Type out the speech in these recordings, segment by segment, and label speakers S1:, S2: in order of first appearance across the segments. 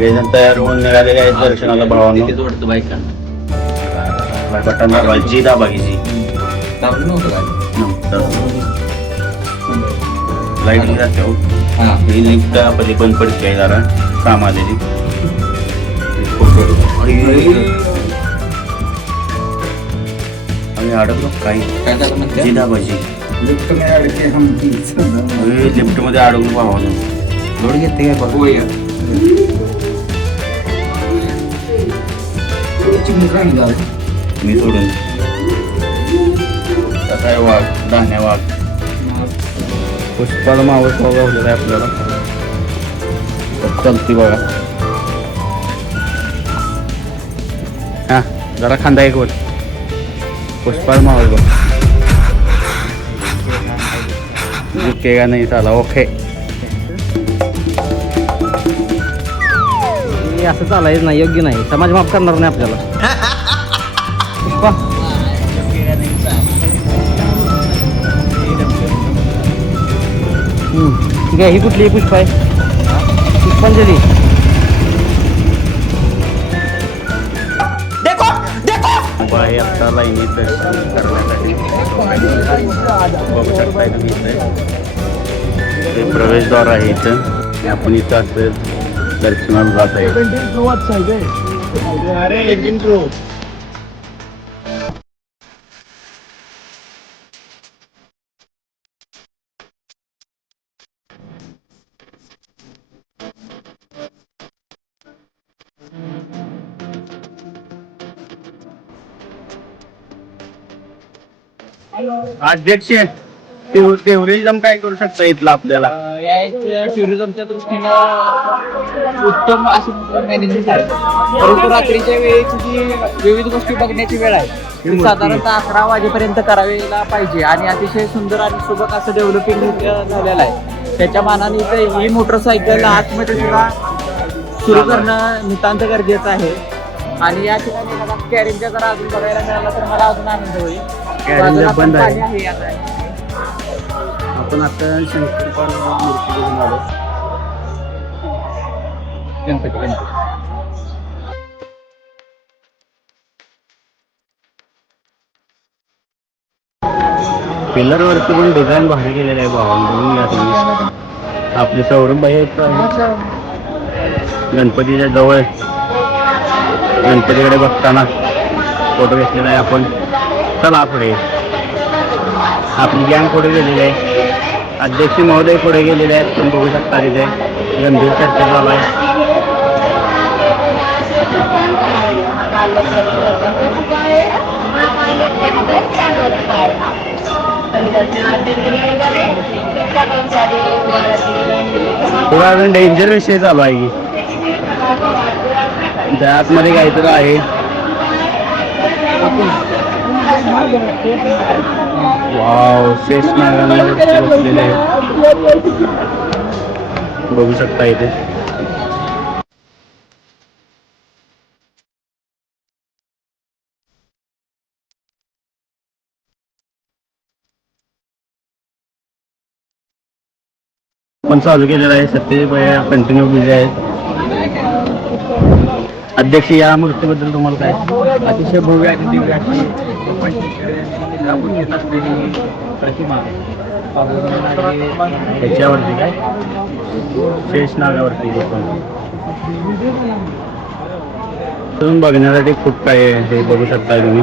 S1: सगळेजण तयार होऊन निघालेले आहेत दर्शनाला भावानं.
S2: तिथे वाटतं बाईक
S1: बटन दाबायची जी दाबायची
S2: दाबलं नव्हतं काय
S1: लाइट जाते हो.
S2: हा.
S1: ही लिफ्ट आपली बंद पडते आहे जरा काम आलेली आम्ही अडकलो काही.
S2: काय झालं म्हणते?
S1: दाबायची लिफ्टमध्ये अडकलो भावानं. घेते काय? बघ
S2: होय.
S1: मी सोडून. काय वाघ धान्या वाघ. पुष्पाला मावस वाघ गावलेला आहे आपल्याला. चलती बघा. हा जरा खांदा एक वर. पुष्पाला मावस बघ झुकेगा नाही चाला ओके.
S3: हे असं चालायचं नाही योग्य नाही. समाज माफ करणार नाही आपल्याला. ठीक आहे ही कुठली पुष्पा आहे. पुष्पांजली.
S1: बाई आता लाईनीत दर्शन करण्यासाठी. बघू शकताय तुम्ही इथे. ते प्रवेशद्वार आहे इथं. आपण इथं असं दर्शनाला जात आहे. अध्यक्ष टुरिझम काय करू शकता इथलं आपल्याला?
S4: टुरिझमच्या दृष्टीनं उत्तम अशी मॅनेजमेंट आहे. परंतु रात्रीच्या वेळेची जी विविध गोष्टी बघण्याची वेळ आहे. ती साधारणतः अकरा वाजेपर्यंत करायला पाहिजे आणि अतिशय सुंदर आणि सुबक असं डेव्हलपिंग झालेलं आहे. त्याच्या मानाने इथे ही मोटरसायकल आतमध्ये सुद्धा सुरू करणं नितांत गरजेचं आहे. आणि या ठिकाणी मला कॅरिंगच्या जर अजून बघायला मिळाला तर मला अजून आनंद होईल.
S1: बंद आहे. आपण आता शंकरपाळ मूर्ती बघून आलो.
S4: गणपती गणपती.
S1: पिलर वरती पण डिझाईन भारी केलेलं आहे भावानं बघून घ्या तुम्ही. आपले सौरभ भाई गणपतीच्या जवळ. गणपतीकडे बघताना फोटो घेतलेला आहे आपण. चला पुढे. आपली गँग पुढे गेलेली आहे. अध्यक्ष महोदय पुढे गेलेले आहेत तुम्ही बघू शकता तिथे गंभीर चर्चा चालू आहे. डेंजर विषय चालू आहे की? आतमध्ये काहीतरी आहे. वाव शेष नागांवर बसलेले. बघू शकता इथे. पण चालू केलेलं आहे सत्य कंटिन्यू बिझी आहेत अध्यक्ष या मूर्तीबद्दल तुम्हाला काय?
S4: अतिशय भव्य आणि दिव्य अशी घेत असलेली प्रतिमा
S1: त्याच्यावरती काय? शेषनागावरती पण. तुम्ही बघण्यासाठी खूप काही हे बघू शकता तुम्ही.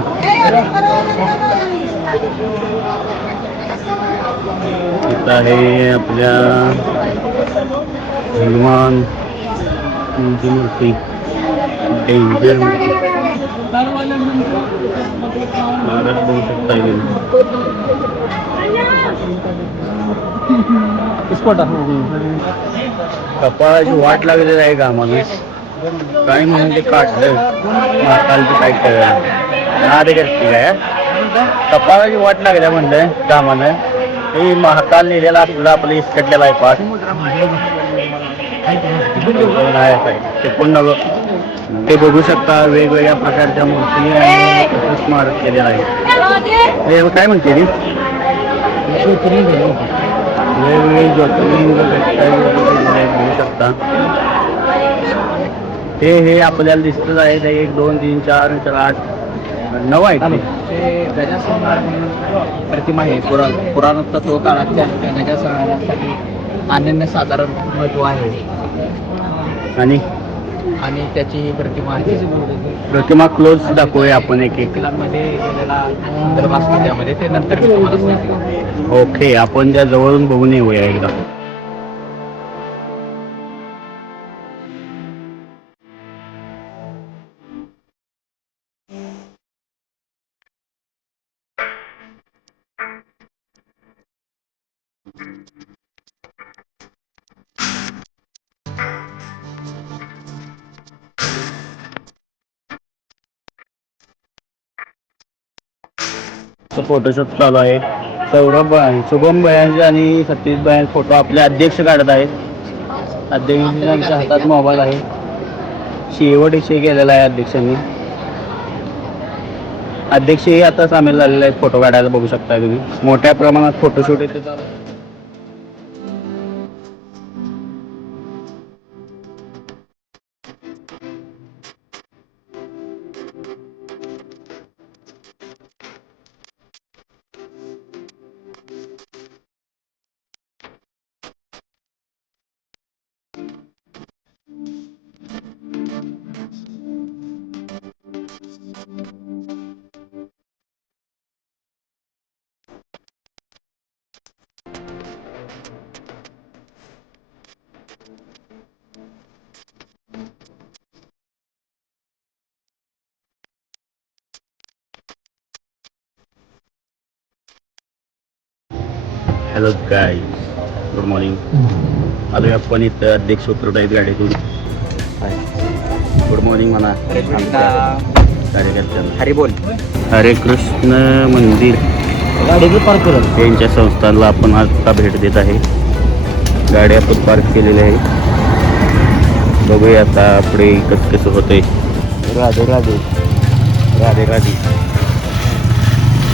S1: इथं आहे आपल्या हनुमान मूर्ती. बघू शकता कपाळाची वाट लागलेली आहे का माणूस काय म्हणून ते काढलं. महाकालचं काय करायला हा करते काय? कपाळाची वाट लागल्या म्हणलं कामानं. ते महाकाल लिहिलेला आपला आपलं इसकटलेला आहे. पाठ नाही. ते पण नको ते बघू शकता वेगवेगळ्या प्रकारच्या मूर्ती आणि स्मारक केलेलं आहे. हे काय म्हणते रे वेगवेगळे ज्योतिर्लिंग बघू शकता. हे हे आपल्याला दिसतच आहे ते एक दोन तीन चार चार आठ नऊ आहेत ते.
S4: ते प्रतिमा आहे पुरा पुराणतत्व काळातल्या त्या गजासंहारासाठी अनन्यसाधारण महत्त्व आहे.
S1: आणि?
S4: आणि त्याची ही प्रतिमा आहे.
S1: प्रतिमा क्लोज दाखवूया आपण एक एक.
S4: मध्ये गेलेला संदर्भ असतो त्यामध्ये ते नंतर मी तुम्हाला सांगेन.
S1: ओके आपण त्या जवळून बघून येऊया एकदा. फोटोशूट चालू आहे. सौरभ आहे शुभम भयांचे आणि सतीश भयान फोटो आपले अध्यक्ष काढत आहेत. अध्यक्षांच्या हातात मोबाईल आहे. शेवट इशे केलेला आहे अध्यक्षांनी. अध्यक्षही आता सामील झालेले आहेत फोटो काढायला बघू शकता तुम्ही. मोठ्या प्रमाणात फोटोशूट इथे चालू हॅलो गाय गुड मॉर्निंग. आलोय आपण इथं अध्यक्ष उतरत आहेत गाडीतून? गुड मॉर्निंग म्हणा. कार्यकर्त्यांना.
S4: हरी बोल.
S1: हरे कृष्ण मंदिर.
S3: गाडीचं पार्क करत
S1: यांच्या संस्थानला आपण आता भेट देत आहे. गाडी आपण पार्क केलेली आहे. बघूया आता पुढे कसं कसं होतंय.
S3: राधे राधे.
S1: राधे राधे.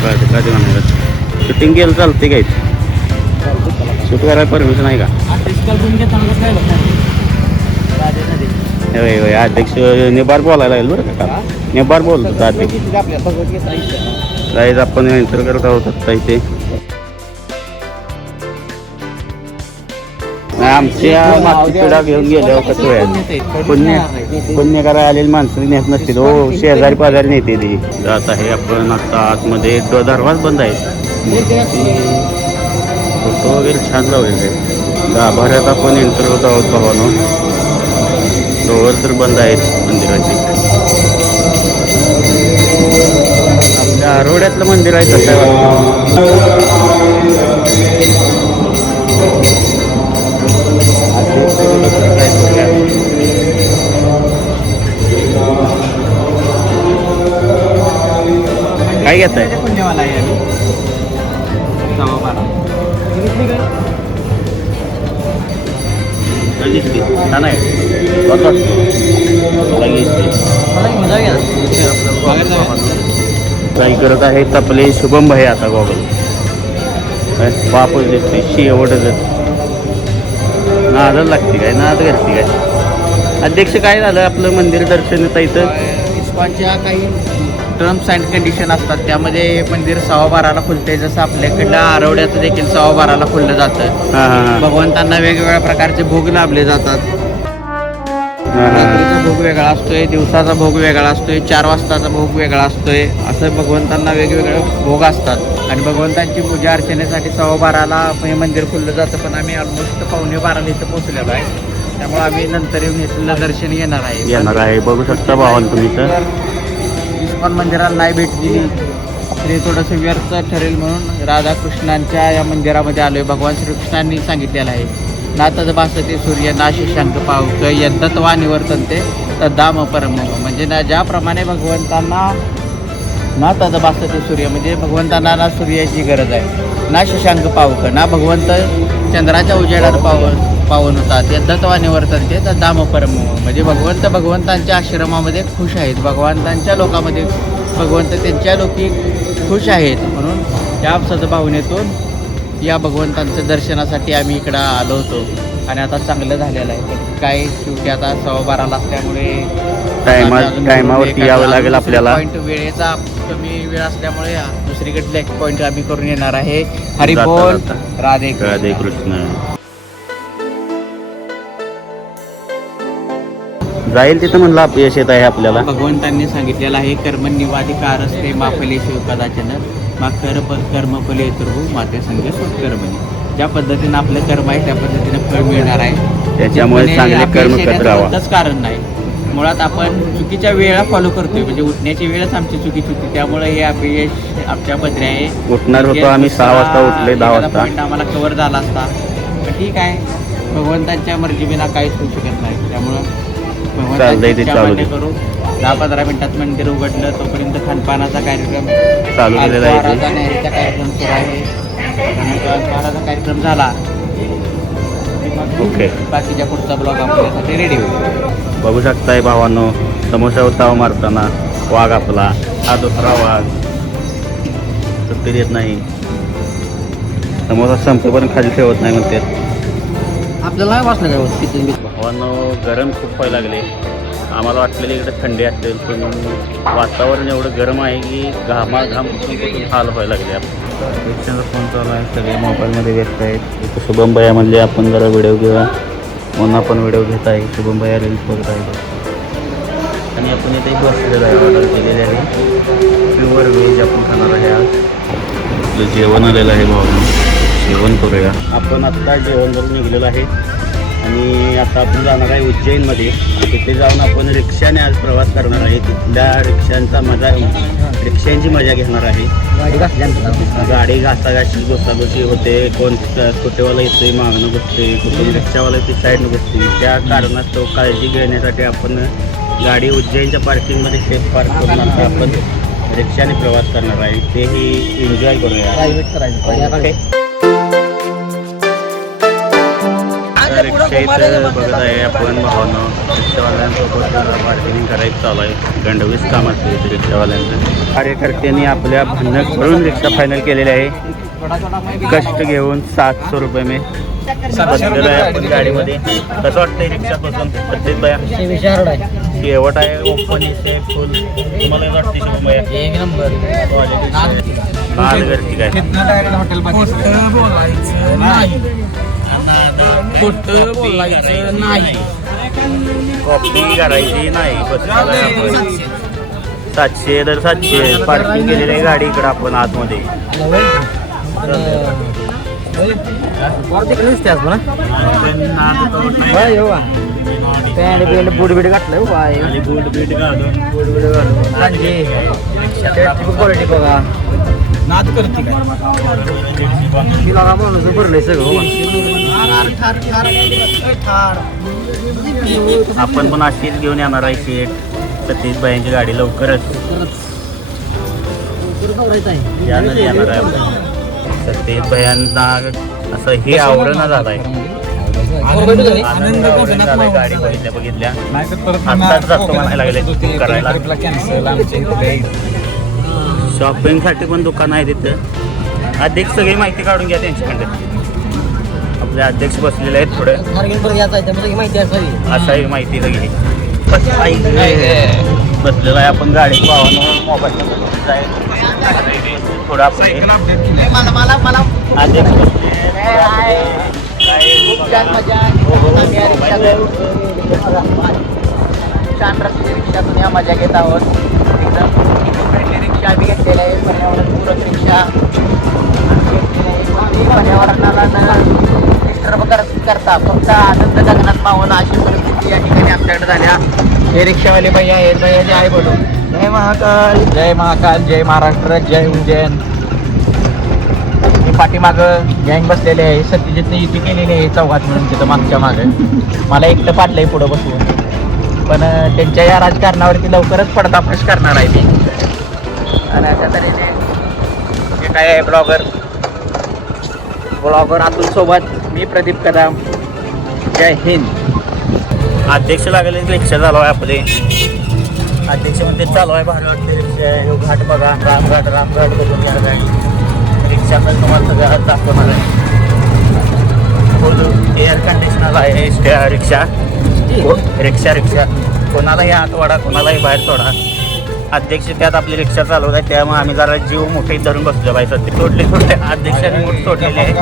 S1: राधे राधे म्हणायला शूटिंग केलं चालते काय शूट करायला परमिशन आहे का हे होय, होय, अध्यक्ष निबार बोलायला लागेल बरं का. निबार बोलत होता अध्यक्ष गाईज आपण एंटर करत आहोत आता इथे नाही, आमच्या मागची पिढा घेऊन गेल्यावर कसं पुण्य पुण्य करायला आलेली माणसं नेत नसतील हो शेजारी पाजारी नेते ती जात आहे आपण आता आतमध्ये दरवाज बंद आहे फोटो वगैरे छान लावलेले आहे गाभाऱ्यात आपण एंटर होत आहोत भावानो. डोअर तर बंद आहेत मंदिराचे. आपल्या आरोड्यातलं मंदिर आहे कसं आहे काय घेत आहे छान करत आहेत आपले शुभम भाई आता गॉगल देते दिसते शेवटच नादच लागते काय नाद करते काय? अध्यक्ष काय झालं आपलं मंदिर दर्शन येतं इथं?
S4: इस्कॉनच्या काही टर्म्स अँड कंडिशन असतात. त्यामध्ये हे मंदिर सव्वा बाराला खुलते जसं आपल्याकडलं आरवड्याचं देखील सव्वा बाराला खुललं जातं.
S1: हां हां हां.
S4: भगवंतांना वेगवेगळ्या प्रकारचे भोग लाभले जातात. रात्रीचा भोग वेगळा असतोय दिवसाचा भोग वेगळा असतोय चार वाजताचा भोग वेगळा असतोय. असं भगवंतांना वेगवेगळे भोग असतात. आणि भगवंतांची पूजा अर्चनेसाठी सव्वा बाराला हे मंदिर खुललं जातं पण आम्ही ऑलमोस्ट पावणे बाराला इथं पोहोचलेलो आहे. त्यामुळे आम्ही नंतर येऊन इथलं दर्शन घेणार आहे.
S1: येणार आहे. बघू शकता भावान तुम्ही तर
S4: इस्कॉन मंदिराला नाही भेट दिली. तरी थोडंसं व्यर्थ ठरेल म्हणून राधाकृष्णांच्या या मंदिरामध्ये आलो आहे भगवान श्रीकृष्णांनी सांगितलेलं आहे. नातद भासते सूर्य ना शशांक पावक यद्दत्वा निवर्तनते तद्दाम परम. म्हणजे ना ज्याप्रमाणे भगवंतांना ना तद भासते सूर्य म्हणजे भगवंतांना ना सूर्याची गरज आहे. ना शशांक पावक ना भगवंत चंद्राच्या उजेडात पावक. पावन होतात. यद्दत्वा निवर्तनते तद्दाम परम म्हणजे भगवंत भगवंतांच्या आश्रमामध्ये खुश आहेत. भगवंतांच्या लोकांमध्ये भगवंत त्यांच्या लोकी खुश आहेत. म्हणून त्या सद्भावनेतून या भगवंतांच्या दर्शनासाठी आम्ही इकडं आलो होतो. आणि आता चांगलं झालेलं आहे. पण काय शेवटी आता सव्वा बाराला असल्यामुळे
S1: टायमा टायमावरती यावं लागेल आपल्याला.
S4: पॉईंट वेळेचा कमी वेळ असल्यामुळे दुसरीकडले एक पॉईंट आम्ही करून येणार आहे. हरी
S1: जाता
S4: बोल
S1: जाता.
S4: राधे
S1: राधे कृष्ण. जाईल तिथं म्हणलं अपयश येत आहे आपल्याला.
S4: भगवंतांनी सांगितलेलं आहे कर्मनिवाधिकार असते माफले शिव कदाचन मा कर कर्म फले तुर्भू माते संघ कर्मणी. ज्या पद्धतीनं आपलं कर्म आहे त्या पद्धतीने फळ मिळणार आहे.
S1: त्याच्यामुळे चांगले कर्म करत राहावा.
S4: कारण नाही. मुळात आपण चुकीच्या वेळा फॉलो करतोय म्हणजे उठण्याची वेळच आमची चुकीची होती त्यामुळे हे अपयश आमच्या पदरी आहे.
S1: उठणार होतो आम्ही सहा वाजता उठले दहा वाजता.
S4: आम्हाला कव्हर झाला असता. ठीक आहे भगवंतांच्या मर्जीबिना काहीच होऊ शकत नाही. त्यामुळं
S1: चालतंय ते चालू दे.
S4: करू दहा पंधरा मिनिटात मंदिर उघडलं तोपर्यंत खानपानाचा कार्यक्रम
S1: चालू केलेला आहे
S4: कार्यक्रम सुरू आहे. आणि तो अल्पहाराचा कार्यक्रम झाला.
S1: ओके.
S4: बाकीच्या पुढचा ब्लॉग आपल्यासाठी रेडी होईल
S1: बघू शकताय भावांनो समोसा ताव मारताना वाघ आपला. हा दुसरा वाघ. सुट्टी देत नाही. समोसा संपेपर्यंत खाली ठेवत नाही म्हणते.
S3: आपल्याला नाही वाचलं काय होत किती
S1: भावांनो गरम खूप व्हायला लागले. आम्हाला वाटलेलं इकडे थंडी असेल पण वातावरण एवढं गरम आहे की घामाघाम हाल व्हायला लागले. रिक्षाचा फोन चालू आहे सगळे मोबाईलमध्ये व्यस्त आहेत. इथं शुभम भैया म्हणले आपण जरा व्हिडिओ घेऊया. म्हणून आपण व्हिडिओ घेत आहे. शुभम भैया रील्स बघत आहे. आणि आपण इथे बसलेलं आहे ऑर्डर केलेले आहे. प्युअर व्हेज आपण खाणार आहे आज. आपलं जेवण आलेलं आहे भाऊ. जेवण करूया. आपण आत्ता जेवण करून निघलेलो आहे. आणि आता आपण जाणार आहे उज्जैनमध्ये. तिथे जाऊन आपण रिक्षाने आज प्रवास करणार आहे. तिथल्या रिक्षांचा मजा रिक्षांची मजा घेणार आहे.
S3: गाडी
S1: घासाघाशी घोसाघोशी होते. कोण स्कुटीवाला येतोय मागणं बसते कुठून रिक्षावाला ती साईडनं बसते त्या कारणास्तव काळजी घेण्यासाठी आपण गाडी उज्जैनच्या पार्किंगमध्ये सेफ पार्क करून आता आपण रिक्षाने प्रवास करणार आहे. तेही एन्जॉय करूया.
S3: प्रायव्हेट करायचं.
S1: रिक्षा इथं बघत आहे आपण भावनं रिक्षावाल्यांसोबत बार्गेनिंग करायचं चालू आहे. गंडवीस काम असते इथे रिक्षावाल्यांचं. कार्यकर्त्यांनी आपल्या भांडण करून रिक्षा फायनल केलेली आहे. कष्ट घेऊन सातशे रुपये मी. बसलेलो आहे आपण गाडीमध्ये. कसं वाटतंय रिक्षा
S3: आहे.
S1: शेवट आहे ओपन फुल तुम्हाला वाटते?
S3: एक नंबर.
S1: काय
S4: बोलायचं नाही.
S1: कॉपी करायची नाही आपण. सातशे. तर सातशे. पार्किंग केलेली गाडी इकडं आपण आतमध्ये.
S3: आज म्हणा पॅन्ट बिंट बूट घातलं बाय
S1: बूट बीट घालून
S3: बूट बीट घालून क्वालिटी बघा
S4: नाद करते काय
S3: तिला माणूस भरलंय सगळं.
S1: आपण पण अशीच घेऊन येणार आहे शेट सतीश बाईंची गाडी लवकरच. यानंच येणार आहे. आपण सतीश भयांना असं हे आवडणं झालंय. आनंद आवडणं झालाय गाडी बघितल्या बघितल्या. आत्ताच जातो म्हणायला लागले करायला. शॉपिंगसाठी पण दुकान आहे तिथं. अध्यक्ष सगळी माहिती काढून घ्या त्यांच्याकडे. आपले अध्यक्ष बसलेले आहेत पुढे.
S3: माहिती असावी.
S1: असाही माहिती सगळी. बसलेला आहे. आपण गाडी पाहून मोबाईल थोडं आपण
S4: छान मजा
S1: हो, हो.
S4: रस्ते रिक्षातून या मजा घेत आहोत. एकदम फ्रेंडली रिक्षा आम्ही घेतलेल्या आहे. पर्यावरणपूरक रिक्षा. पर्यावरणाला डिस्टर्ब कर करता फक्त आनंद गगनात मावला अशी परिस्थिती या ठिकाणी आमच्याकडे झाल्या. हे रिक्षावाले भैया आहेत भैया जय बोलू जय महाकाल. जय महाकाल जय महाराष्ट्र जय उज्जैन. हे पाठीमाग गँग बसलेले आहे सत्यजितने युती केलेली आहे चौघात म्हणून तिथं मागच्या मागं. मला एकटं पाडलंय पुढं बसवून पण त्यांच्या या राजकारणावरती लवकरच पडताफाश करणार आहे मी. आणि अशा तऱ्हेने जे काय आहे ब्लॉगर? ब्लॉगर अतुल सोबत मी प्रदीप कदम. जय हिंद.
S1: अध्यक्ष लागले रिक्षा चालू आहे आपले. अध्यक्ष म्हणजे चालू आहे भारी वाटते रिक्षा आहे. घाट बघा रामघाट रामघाट बघून या गाडी रिक्षा पण तुम्हाला सगळं दाखवणार आहे. बोलू एअर कंडिशनर आहे स्टे- रिक्षा. रिक्षा रिक्षा. कोणालाही आत वाढा कोणालाही बाहेर सोडा. अध्यक्ष त्यात आपली रिक्षा चालवत आहे त्यामुळे आम्ही जरा जीव मोठे धरून बसलो पाहिजे सध्या. सोडले सोडले अध्यक्षांनी मोठ सोडलेले आहे.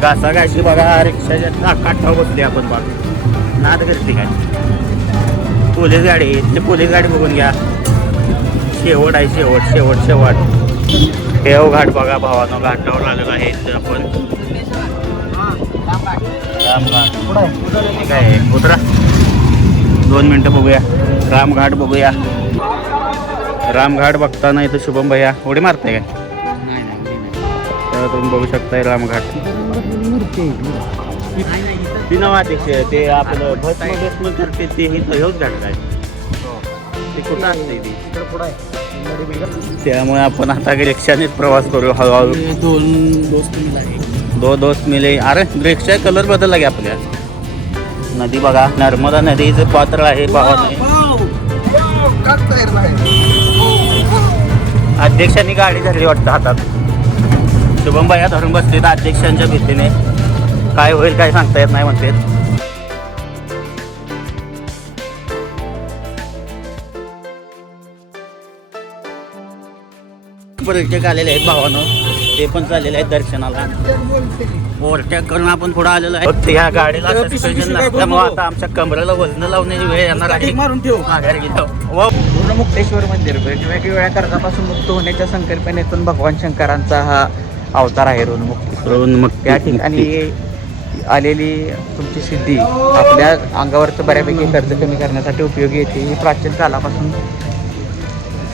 S1: घासा घाशी बघा रिक्षाच्या काठावर बसली आपण बघा. नाद करते काय? पोलीस गाडी ते पोलीस गाडी बघून घ्या. शेवट आहे शेवट शेवट शेवट. देव हो घाट बघा भावानं घाटावर आलेलो आहे इथं आपण. रामघाट. उतरा दोन मिनटं बघूया. रामघाट बघूया. रामघाट बघताना इथं शुभम भैया उडी मारते काय? तुम्ही बघू शकताय रामघाट. ती ते आपलं भस्म भस्म करते ते हे हेच घाट काय ते कुठं असते ती? त्यामुळे आपण आता रिक्षानेच प्रवास करू हळूहळू.
S4: दोन दोस्त मिळाले
S1: दो दोस्त मिले. अरे रिक्षा कलर बदलला की आपल्या. नदी बघा नर्मदा नदीचं पात्र आहे भावाने अध्यक्षांनी गाडी धरली वाटतं हातात. शुभम बाया धरून बसले तर अध्यक्षांच्या भीतीने काय होईल काय सांगता येत नाही म्हणते पर्यटक आलेले आहेत भावानं. ते पण चाललेले आहेत दर्शनाला. ओव्हरटॅक करून आपण पुढे आलेलो आहे. फक्त या गाडीला सस्पेन्शन नसल्यामुळे आता आमच्या कमरेला वजन लावण्याची वेळ येणार आहे.
S4: मारून ठेव.
S1: माघारी गेलो व.
S4: पूर्ण मुक्तेश्वर मंदिर वेगवेगळ्या कर्जापासून मुक्त होण्याच्या संकल्पनेतून भगवान शंकरांचा हा अवतार आहे ऋणमुक्ती
S1: मग
S4: त्या ठिकाणी आलेली तुमची सिद्धी आपल्या अंगावरचं बऱ्यापैकी कर्ज कमी करण्यासाठी उपयोगी येते. ही प्राचीन कालापासून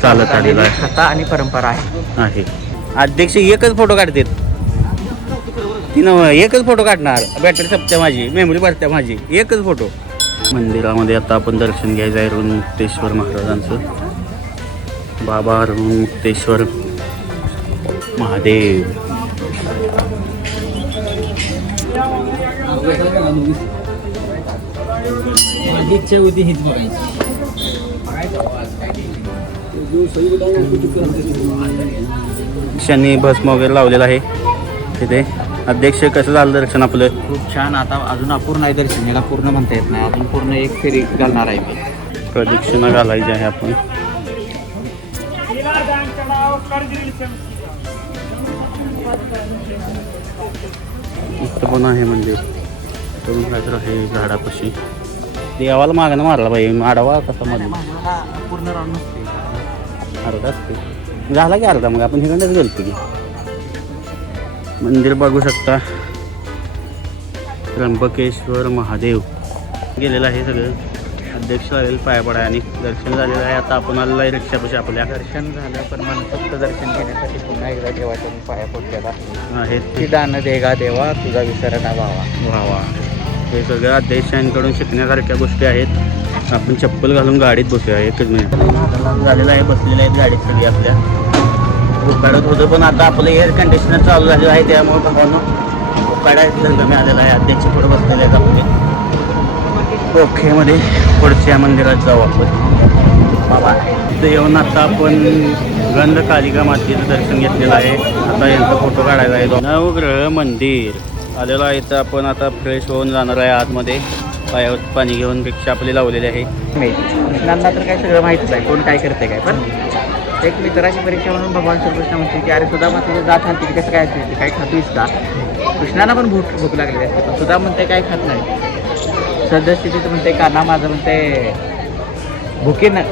S1: चालत आलेलं आहे.
S4: कथा आणि परंपरा आहे.
S1: आहे. अध्यक्ष एकच फोटो काढतात. तिनं एकच फोटो काढणार. बॅटरी सपत्या माझी मेमरी भरत्या माझी. एकच फोटो. मंदिरामध्ये आता आपण दर्शन घ्यायचं आहे ऋण मुक्तेश्वर महाराजांचं. बाबा ऋण मुक्तेश्वर महादेव.
S4: हीच बघायची.
S1: शनी भस्म वगैरे लावलेलं आहे. तिथे अध्यक्ष कसं झालं दर्शन आपलं?
S4: खूप छान. आता अजून अपूर्ण आहे दर्शन याला पूर्ण म्हणता येत नाही. अजून पूर्ण एक फेरी घालणार आहे मी.
S1: प्रदक्षिणा घालायची आहे आपण. पण आहे मंदिर. तरुण काय तर आहे झाडापाशी. देवाला मागणं मारला पाहिजे आडवा कसा मध्ये
S4: पूर्ण राऊंड नसते.
S1: अर्धा असते. झाला की अर्धा मग आपण हिकडंच गेलतो की. मंदिर बघू शकता. त्र्यंबकेश्वर महादेव. गेलेलं आहे सगळं. अध्यक्ष आलेलं पाया पडाय आणि दर्शन झालेलं आहे. आता आपण आलेलं आहे रिक्षापाशी आपल्या.
S4: दर्शन झालं पण मनसोक्त दर्शन घेण्यासाठी पुन्हा एकदा देवाच्या पाया पडलेला.
S1: आहेत.
S4: ती दान देगा देवा तुझा विसर ना व्हावा.
S1: व्हावा. हे सगळं देशांकडून शिकण्यासारख्या गोष्टी आहेत. आपण चप्पल घालून गाडीत बसूया एकच मिनिट. झालेलं आहे बसलेलं आहेत गाडीत सगळी आपल्या. उकाडत होतं पण आता आपलं एअर कंडिशनर चालू झालेलं आहे त्यामुळे बघावं उकाडा कमी आलेला आहे. अध्यक्ष पुढे बसलेले आहेत आपले. ओखेमध्ये पुढच्या मंदिरात जाऊ आपण. बाबा तिथं येऊन आता आपण गंध कालिका मातेचं दर्शन घेतलेलं आहे. आता यांचा फोटो काढायचा आहे. नवग्रह मंदिर. आलेलं आहे. इथं आपण आता फ्रेश होऊन जाणार आहे आतमध्ये. पायावर पाणी घेऊन भिक्षा आपली लावलेली आहे.
S4: कृष्णांना तर काय सगळं माहितीच आहे. कोण काय करते काय? पण एक मित्राची परीक्षा म्हणून भगवान श्रीकृष्ण म्हणते की अरे सुद्धा तुझं जात आणते कसं काय असते? काय खातोयस का? कृष्णाला पण भूक भूक लागलेली असते पण सुद्धा म्हणते काय खात नाही. सद्यस्थितीत म्हणते काना माझं म्हणते भुकेनं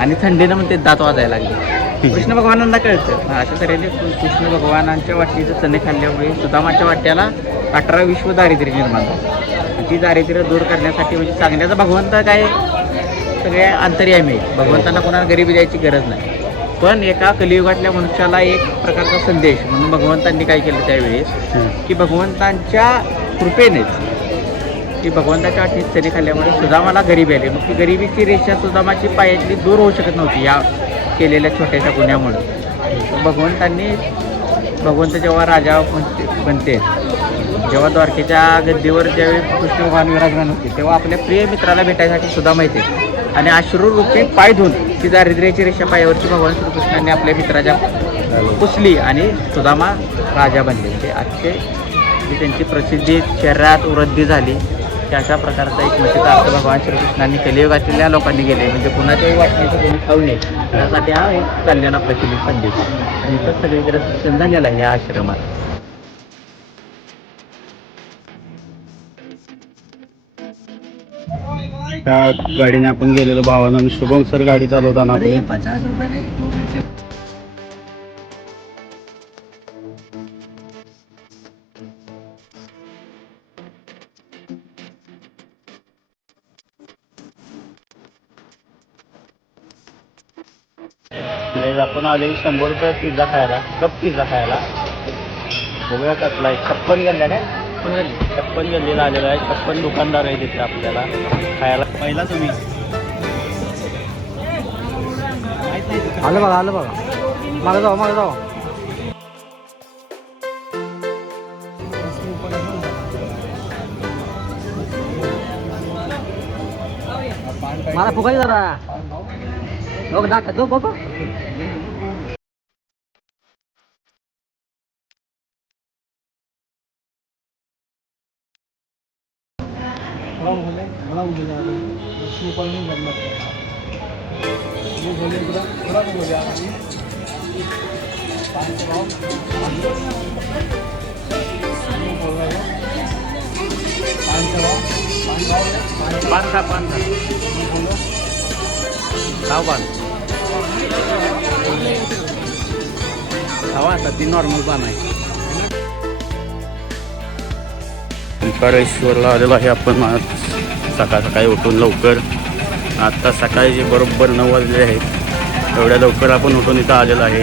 S4: आणि थंडीनं म्हणते दात वाजायला लागले. कृष्ण भगवानांना कळतं. अशा तऱ्हेने कृष्ण भगवानांच्या वाटीचं चणे खाल्ल्यामुळे सुदामाच्या वाट्याला अठरा विश्व दारिद्र्य निर्माण झालं. ती दारिद्र्य दूर करण्यासाठी म्हणजे सांगण्याचा भगवंत काय सगळे अंतर्यामी भगवंतांना कोणाला गरिबी द्यायची गरज नाही. पण एका कलियुगातल्या मनुष्याला एक प्रकारचा संदेश म्हणून भगवंतांनी काय केलं त्यावेळेस की भगवंतांच्या कृपेनेच की भगवंताच्या वाटणीत चणे खाल्ल्यामुळे सुदामाला गरिबी आली. मग ती गरिबीची रेषा सुदामाची पायातली दूर होऊ शकत नव्हती. या केलेल्या छोट्याशा गुन्ह्यामुळे. भगवंतांनी भगवंत जेव्हा राजा बनते बनते जेव्हा द्वारकेच्या गद्दीवर ज्यावेळी कृष्ण भगवान विराजमान होते तेव्हा आपल्या प्रिय मित्राला भेटायसाठी सुद्धा माहिती आहे. आणि अश्रू रूपी पाय धुवून ती दारिद्र्याची रेषा पायावरची भगवान श्रीकृष्णांनी आपल्या मित्राच्या पुसली आणि सुदामा राजा बनले. म्हणजे आजचे त्यांची प्रसिद्धी शरीरात वृद्धी झाली त्या अशा प्रकारचा एक म्हशीचा अर्थ भगवान श्रीकृष्णांनी कलियुगातील या लोकांनी गेले म्हणजे कुणाच्याही वाटण्याचं कोणी खाऊ नये त्यासाठी हा एक चाललेला प्रचलित संदेश आणि इथं सगळीकडे शिक्षण झालेलं आहे या आश्रमात.
S1: त्या गाडीने आपण गेलेलो भावानं शुभम सर गाडी चालवताना नाही आपण आले शंभर रुपये पिझ्झा खायला कप पिझ्झा खायला. बघूया कसला आहे. छप्पन गल्ल्या काय छप्पन गल्लीला आलेला आहे. छप्पन दुकानदार आहे तिथे आपल्याला खायला. पहिला तुम्ही.
S3: आलं बघा आलं बघा. मला जाऊ मला जाऊ. मला फुगाय जरा. बघ दाखव तो बघ
S1: पान खा पान खा खाव पान खावा आता ती नॉर्मल पान आहे ओंकारेश्वरला आलेलो आहे आपण आज सकाळ सकाळी उठून लवकर. आता सकाळी जे बरोबर नऊ वाजले आहेत एवढ्या लवकर आपण उठून इथं आलेलो आहे.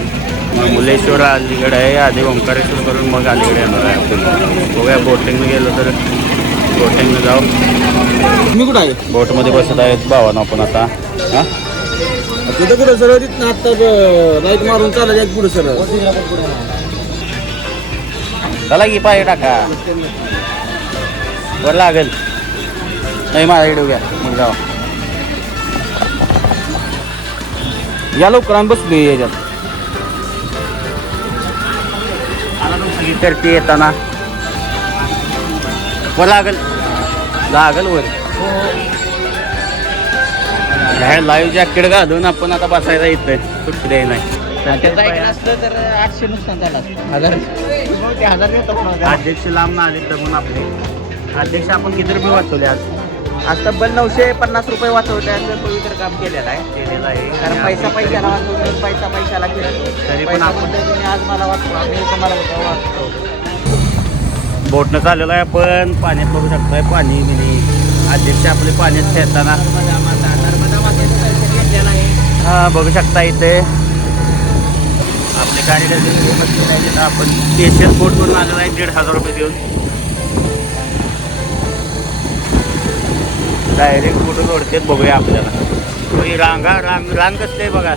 S1: मग मुलेश्वर अलीकडे आहे आधी ओंकारेश्वर करून मग अलीकडे येणार आहे आपण. बघूया बोटिंगनं गेलो तर बोटिंगनं जाऊ.
S3: मी कुठं आहे?
S1: बोटमध्ये बसत आहेत भावानं आपण आता. हा?
S3: तिथं कुठं तिथं आता लाइट मारून चालत पुढे सरळ.
S1: चला की पाय टाका. वर लागेल. नाही माझा इडू घ्या मग जाऊ
S3: या लवकर आम्ही बसलो याच्यात.
S1: तर ते येताना. वर लागेल. लागेल वर. ह्या लाईव्ह जॅकेट घालून आपण आता बसायला इथं. सुट्टी द्याय नाही.
S4: त्याचं ऐकलं असतं तर आठशे नुकसान झालं असतं. हजार. ते हजार देतो कोणाला.
S1: अध्यक्ष लांब ना आले तर आपले. अध्यक्ष आपण किती रुपये वाचवले आज?
S4: आज तब्बल नऊशे पन्नास रुपये वाचवण्याचं पवित्र काम केलेलं आहे.
S1: केलेलं आहे.
S4: कारण पैसा पैशाला वाचवतो पैसा पैशाला केलं.
S1: तरी पण आपण-
S4: तुम्ही आज मला वाचवा मी तुम्हाला वाचवतो
S1: बोटनं चाललेलं आहे आपण. पाण्यात बघू शकतोय. पाणी बिनी अध्यक्ष आपले पाण्यात खेळताना. हा बघू शकता इथे. आपले तिथं आपण स्पेशल बोट करून आलेलो आहे दीड हजार रुपये देऊन. डायरेक्ट कुठं जोडतेच बघूया आपल्याला. रांगा रांग रांग कसले आहे बघा.